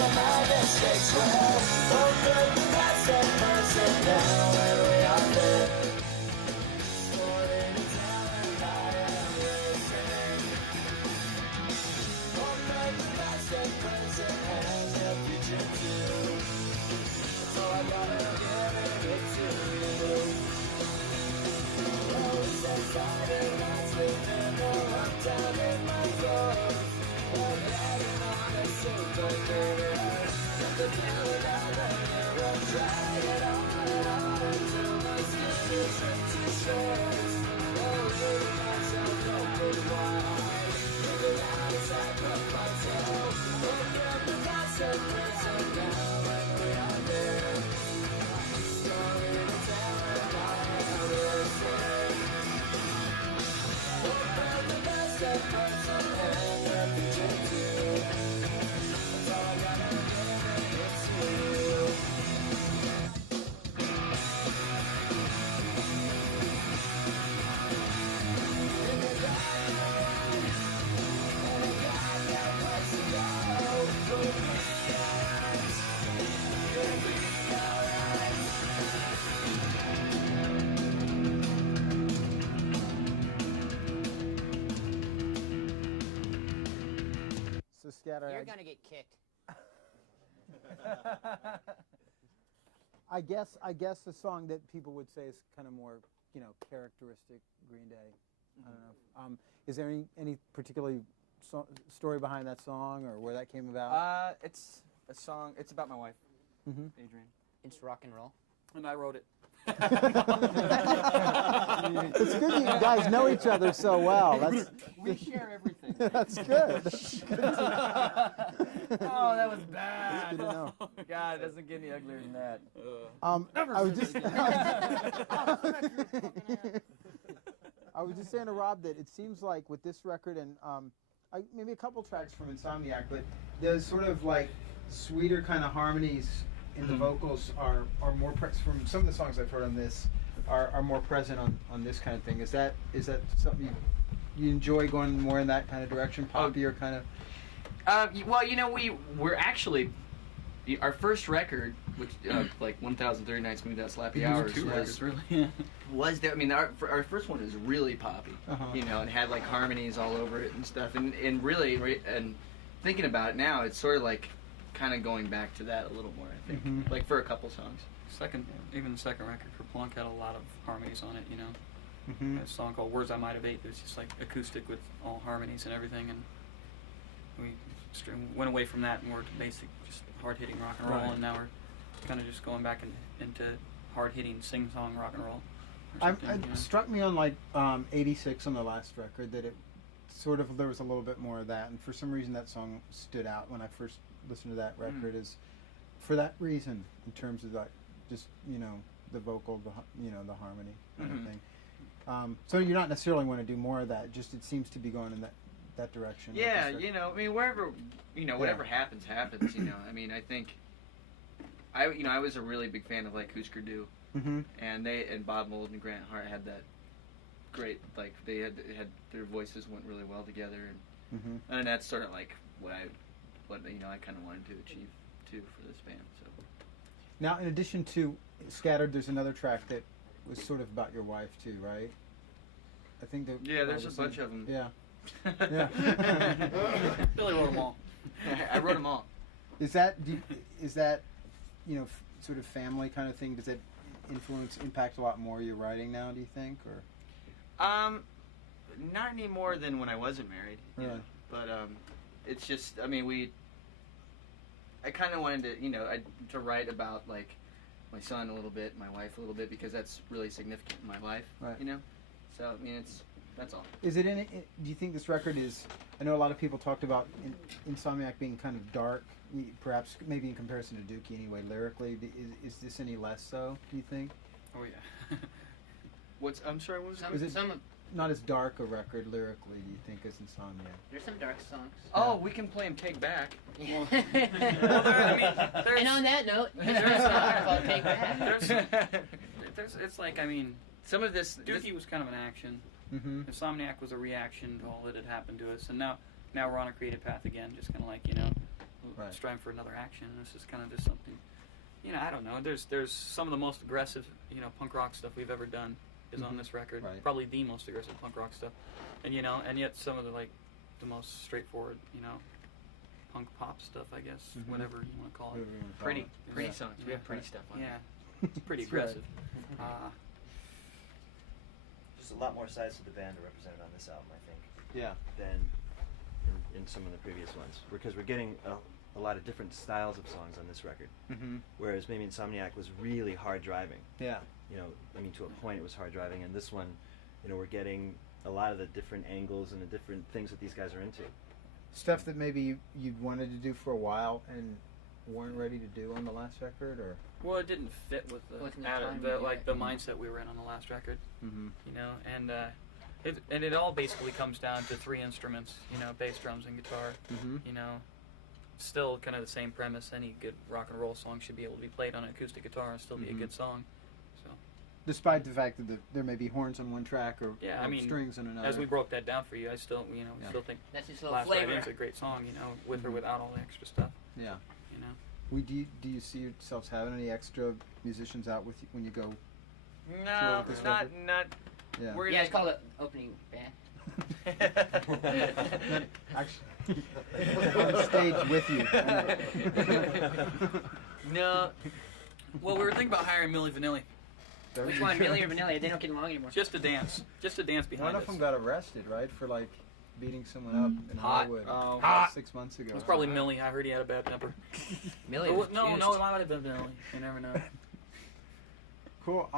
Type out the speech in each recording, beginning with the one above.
from my mistakes. Well, open the past and present now, and we are there. Story to tell, and I am listening. Open the past and present, and the future too. So I gotta give it to you. Oh, it says Saturday nights sleeping, no one down in my clothes. Well, dragging on a super career. Something to another mirror. Drag it on until my skin is ripped to shreds. Oh, giving myself open wide. Living out a sacrifice. Oh, open up the past and present now, and we are there. Story to tell, and I am listening. Open up the past and present and the future too. That's all I gotta give it to you. In the dark night, and I got no place to go. Gonna be alright. Gonna be alright. So Scatter, You're gonna get kicked. I guess the song that people would say is kind of more, characteristic Green Day. I don't know. Is there any particular story behind that song or where that came about? It's a song. It's about my wife, Adrian, It's rock and roll. and I wrote it. It's good you guys know each other so well. We share everything. That's good. Oh, that was bad. Good to know. God, it doesn't get any uglier than that. I was just saying to Rob that it seems like with this record and maybe a couple tracks from Insomniac, but the sort of like sweeter kind of harmonies in the vocals are more from some of the songs I've heard on this are more present on this kind of thing. Is that something you enjoy going more in that kind of direction, poppier kind of? Well, we're actually our first record, which like 1,030 Nights, Smooth Out Slappy Hours, was there. I mean, our first one is really poppy, and had like harmonies all over it and stuff, and really, and thinking about it now, it's sort of like kind of going back to that a little more. I think, like for a couple songs. Even the second record for Plunk had a lot of harmonies on it. A song called Words I Might Have Ate. It was just like acoustic with all harmonies and everything, and we went away from that and we're to basic, just hard-hitting rock and roll, and now we're kind of just going back into hard-hitting sing-song rock and roll. It struck me on like 86 on the last record that it sort of, there was a little bit more of that, and for some reason that song stood out when I first listened to that record is for that reason, in terms of like just the vocal, the harmony kind of thing. So you're not necessarily want to do more of that, just it seems to be going in that direction. Yeah, I mean, wherever, whatever happens. I mean, I think, I was a really big fan of like Husker Du, and Bob Mould and Grant Hart had that great, like they had their voices went really well together, and that's sort of like what I kind of wanted to achieve too for this band. So now, in addition to Scattered, there's another track that was sort of about your wife too, right? I think that. Yeah, there's a bunch of them. Yeah. Billy wrote them all. I wrote them all. Is that sort of family kind of thing? Does that impact a lot more your writing now? Do you think, or? Not any more than when I wasn't married. Really? But it's just, I mean, I kind of wanted to, to write about like my son a little bit, my wife a little bit, because that's really significant in my life. Right. So I mean, that's all. Is it do you think this record is? I know a lot of people talked about Insomniac being kind of dark, perhaps maybe in comparison to Dookie anyway, lyrically. Is this any less so? Do you think? Oh yeah. I'm sorry. What was it? Is it not as dark a record lyrically? Do you think as Insomniac? There's some dark songs. Oh, we can play them Take Back. And on that note, there's a song called Take Back. It's like, I mean, some of this Dookie was kind of an action. Insomniac was a reaction to all that had happened to us, and now we're on a creative path again, just kind of like Right. striving for another action. And this is kind of just something, you know, I don't know. There's some of the most aggressive, you know, punk rock stuff we've ever done is on this record. Right. Probably the most aggressive punk rock stuff, and you know, and yet some of the like the most straightforward, you know, punk pop stuff, I guess, whatever you want to call it. Pretty Yeah. songs. We have pretty stuff on Yeah, there. it's pretty That's right. aggressive. There's a lot more sides to the band are represented on this album, I think, Yeah. than in some of the previous ones, because we're getting a lot of different styles of songs on this record. Mm-hmm. Whereas maybe Insomniac was really hard driving. Yeah. You know, I mean, to a point it was hard driving, and this one, you know, we're getting a lot of the different angles and the different things that these guys are into. Stuff that maybe you'd wanted to do for a while and weren't ready to do on the last record, or Well, it didn't fit with the, Wasn't the atti- time, the yeah. like the mindset we were in on the last record, mm-hmm. you know, and it all basically comes down to 3 instruments, you know, bass, drums, and guitar. Mm-hmm. You know, still kind of the same premise. Any good rock and roll song should be able to be played on an acoustic guitar and still be a good song. So Despite the fact that there may be horns on one track or, yeah, or I mean, strings on another. as we broke that down for you, I still, you know, Yeah. still think That's just a little Last flavor. Ride In's a great song, you know, with or without all the extra stuff, Yeah. you know. Do you see yourselves having any extra musicians out with you when you go? No, This not record? not. Yeah. We're You gonna guys call it opening band. Actually, on stage with you. No. Well, we were thinking about hiring Milli Vanilli Which one, Millie or Vanilli? They don't get along anymore. just to dance behind One us. of them got arrested, right, for like beating someone up in Hot. Hollywood Oh. about 6 months ago. It was probably Millie. I heard he had a bad temper. Millie Oh, was no, juiced. it might have been Vanilli. You never know. Cool.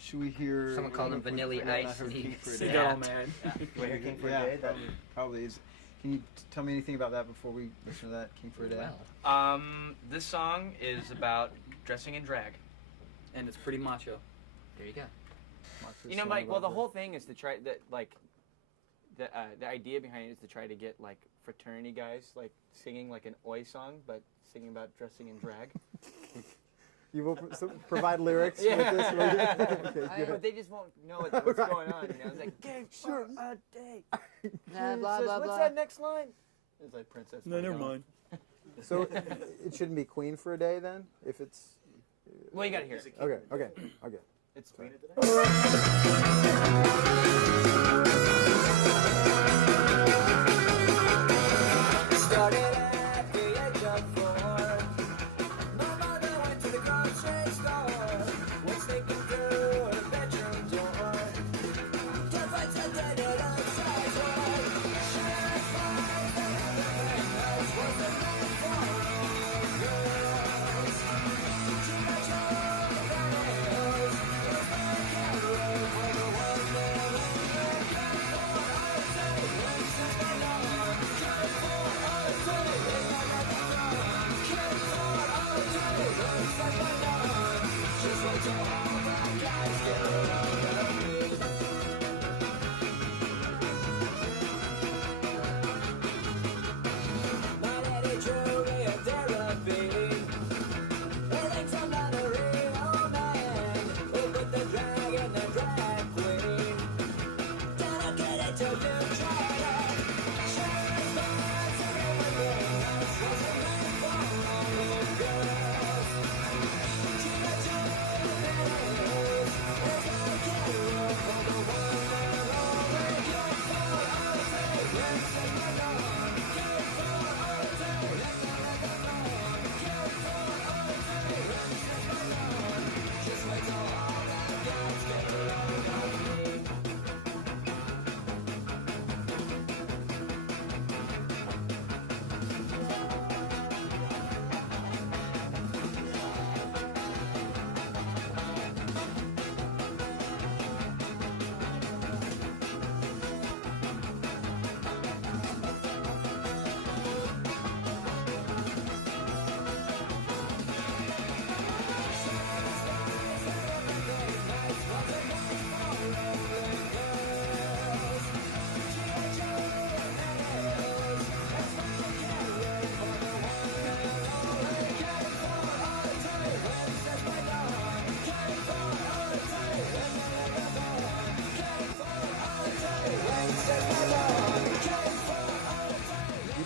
Should we hear? Someone called him Vanilli I Ice heard and he King for a He Day. got all mad. Do I hear King for Yeah, a Day? That probably is. Can you tell me anything about that before we listen to that King for a Day? Well, This song is about dressing in drag. And it's pretty macho. there you go. You know, like, well, the whole thing is to try that, like, the idea behind it is to try to get like fraternity guys like singing like an oi song, but singing about dressing in drag. You will provide lyrics Yeah. with this, will you? Okay, good. But they just won't know what's going on. You know, it's like "King for a day." Blah, blah, Princess, blah, what's blah. that next line? It's like princess. Madonna. So it shouldn't be Queen for a Day then, if it's. Well, you gotta hear it. Okay. It's Started at the age of 4. My mother went to the grocery store. Was sneaking through her bedroom door. Can't find something that outside door. Should find that everything else was enough for all girls. Too much of the hills. Was my carol for the one that we were for. I would say.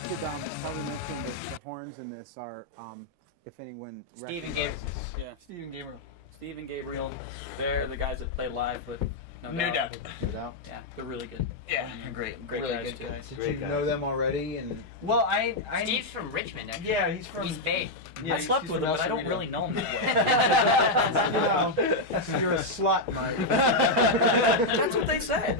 should probably mention that the horns in this are, if anyone Stephen recognizes- Gabriel. Stephen Gabriel. They're the guys that play live with No doubt. No doubt. Yeah, they're really good. Yeah, great Great really guys, good too. guys. Did Great you guys. know them already? And Well, I Steve's from Richmond, actually. yeah, he's from. He's Bay. Yeah, I slept he's with from him, but I El don't Cerrito. really know him that well. you're a slut, Mike. That's what they said.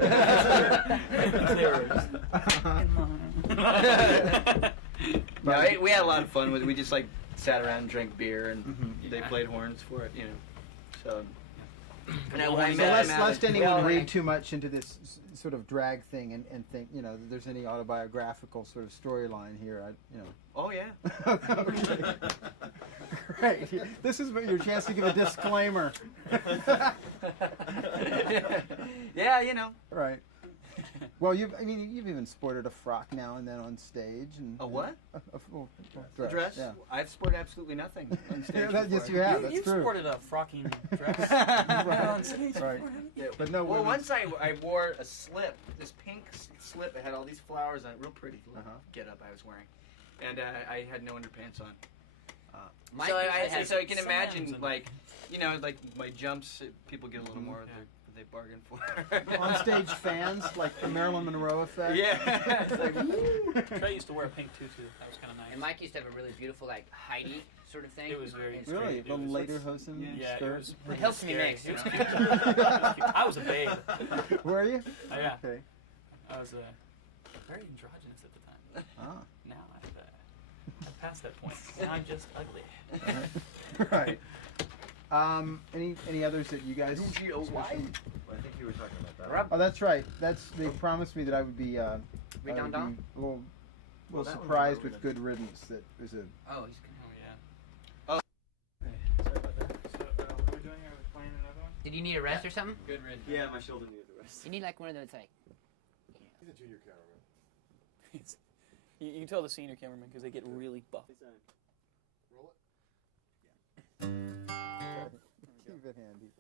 No, we had a lot of fun with it. We just like sat around and drank beer, and Mhm. they played horns for it, you know. So. And So when I So met him lest at- anyone well, read too much into this sort of drag thing and think, that there's any autobiographical sort of storyline here, Oh yeah. Okay. Great. This is your chance to give a disclaimer. Yeah, you know. Right. Well, you've even sported a frock now and then on stage. And A what? Well, The dress? Yeah. I've sported absolutely nothing on stage. Yeah, before. yes, you have. That's You've true. sported a frocking dress. Right. Right. Yeah. But no Well, women's- once I wore a slip, this pink slip. It had all these flowers on it. Real pretty get up I was wearing, and I had no underpants on. Mike So usually has so you can Sands imagine, and- like my jumps, people get a little more than they bargain for. On stage fans, like the Marilyn Monroe effect. Yeah. It's like, Trey used to wear a pink tutu. That was kind of nice. And Mike used to have a really beautiful, like, Heidi sort of thing. It was very- It's Really? great. The It was- later Hosen Yeah, skirt? it was. It helps me scary. mix, It was you cute. It was cute. I was a babe. Were you? Oh, yeah. Okay. I was very androgynous at the time. Ah. Now I've passed that point. Now I'm just ugly. Right. Any others that you guys? Well, I think you were talking about that. Rob? Oh, that's right. They promised me that I would be I would be Redundant? a little Well, that one's surprised with relevant. good riddance. That was a. Oh, he's Oh yeah. Sorry about that. So we're doing playing another one. Did you need a rest or something? good rid. Yeah, my shoulder needed the rest. You need like one of those, like. He's a junior cameraman. You can tell the senior cameraman because they get really buff. Roll it. Keep it handy.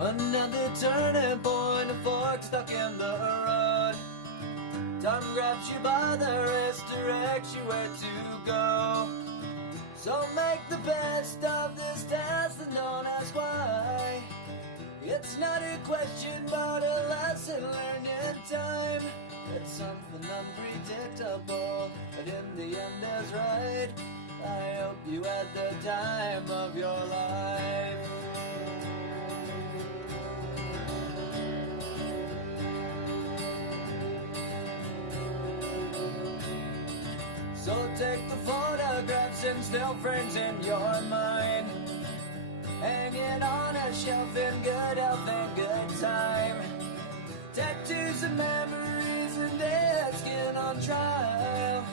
Another turning point, a fork stuck in the road. Time grabs you by the wrist, directs you where to go. So make the best of this test and don't ask why. It's not a question but a lesson learned in time. It's something unpredictable, but in the end is right. I hope you had the time of your life. So take the photographs and still frames in your mind. Hang it on a shelf in good health and good time. Tattoos and memories and dead skin on trial.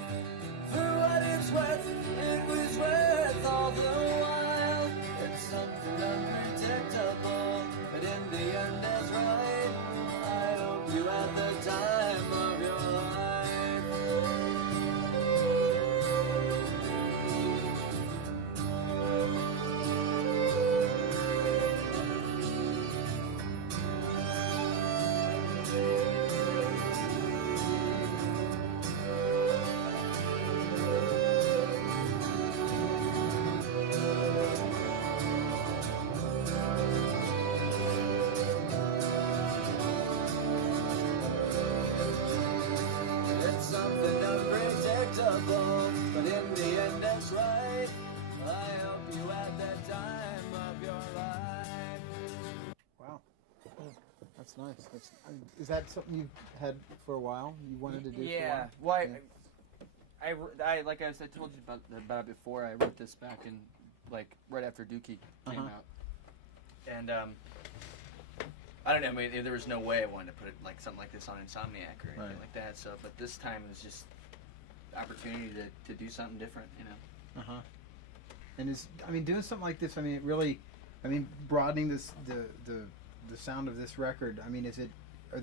For what it's worth, it was worth all the while. It's something unpredictable, but in the end it's right. I hope you had the time of your life. It's something unpredictable, but in the end it's right. I hope you had the time of your life. Wow. That's nice. Is that something you've had for a while? You wanted to do? Yeah. For a Well, while? I like I said, told you about it before. I wrote this back in like right after Dookie came out, and I don't know. I mean, there was no way I wanted to put it like something like this on Insomniac or anything Right. like that. So, but this time it was just opportunity to do something different, you know. And doing something like this. It really, broadening the sound of this record. Are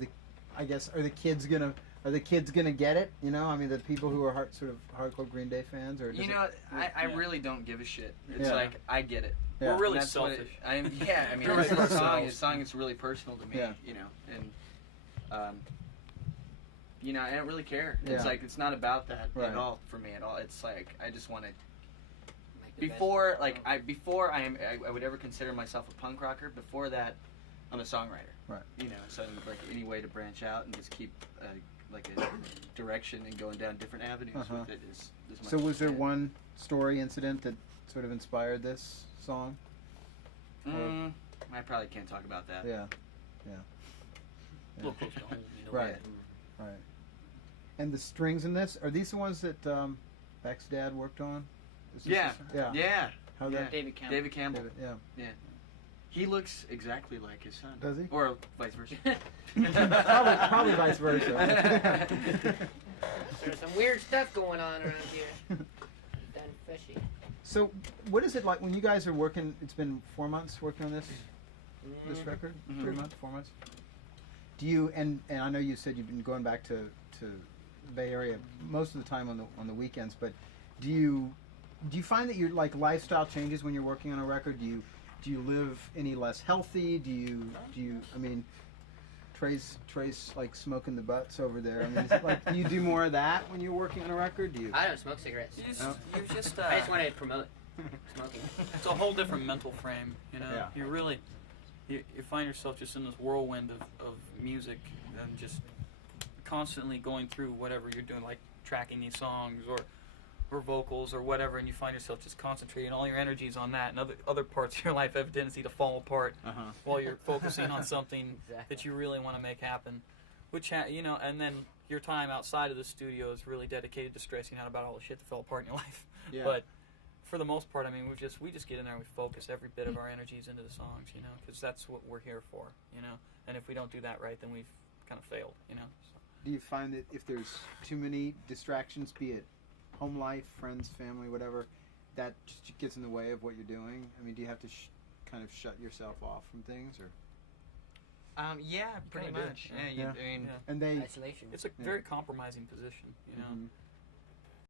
the kids gonna Are the kids gonna get it? You know, I mean, the people who are sort of hardcore Green Day fans, or You know, I really don't give a shit. It's Yeah. like I get it. Yeah. We're really That's what selfish. I mean, We're really the ourselves. song is really personal to me. Yeah. You know, and you know, I don't really care. Yeah. It's like it's not about that Right. at all for me at all. It's like I just want to. Make the best. Before, like I would ever consider myself a punk rocker. Before that, I'm a songwriter. Right. You know, so like any way to branch out and just keep like a direction and going down different avenues with it is much So was there as- one story incident that sort of inspired this song? I probably can't talk about that. Yeah. A little close to home, you know. Right. Right. And the strings in this, are these the ones that Beck's dad worked on? Is this Yeah. the- yeah. Yeah. How Yeah. that? David Campbell. David Campbell. David, yeah. He looks exactly like his son. Does he? Or vice versa. probably vice versa. There's some weird stuff going on around here. Done fishy. So, what is it like when you guys are working? It's been 4 months working on this record. 3 months, 4 months. Do you and I know you said you've been going back to the Bay Area most of the time on the weekends, but do you find that your like lifestyle changes when you're working on a record? Do you live any less healthy? Do you? I mean, Trey's like smoking the butts over there. I mean, is it like do you do more of that when you're working on a record? Do you? I don't smoke cigarettes. You just I just wanted to promote smoking. it's a whole different mental frame, you know. Yeah. You really, you find yourself just in this whirlwind of music and just constantly going through whatever you're doing, like tracking these songs or vocals or whatever, and you find yourself just concentrating all your energies on that, and other parts of your life have a tendency to fall apart while you're focusing on something that you really want to make happen, which you know, and then your time outside of the studio is really dedicated to stressing out about all the shit that fell apart in your life. Yeah. But for the most part, I mean, we just get in there and we focus every bit of our energies into the songs, you know, because that's what we're here for, you know. And if we don't do that right, then we've kind of failed, you know. So. Do you find that if there's too many distractions, be it home life, friends, family, whatever, that just gets in the way of what you're doing? I mean, do you have to kind of shut yourself off from things, or? Yeah, pretty Kinda do, much. yeah. I mean, And they Isolation. It's a very compromising position, you know.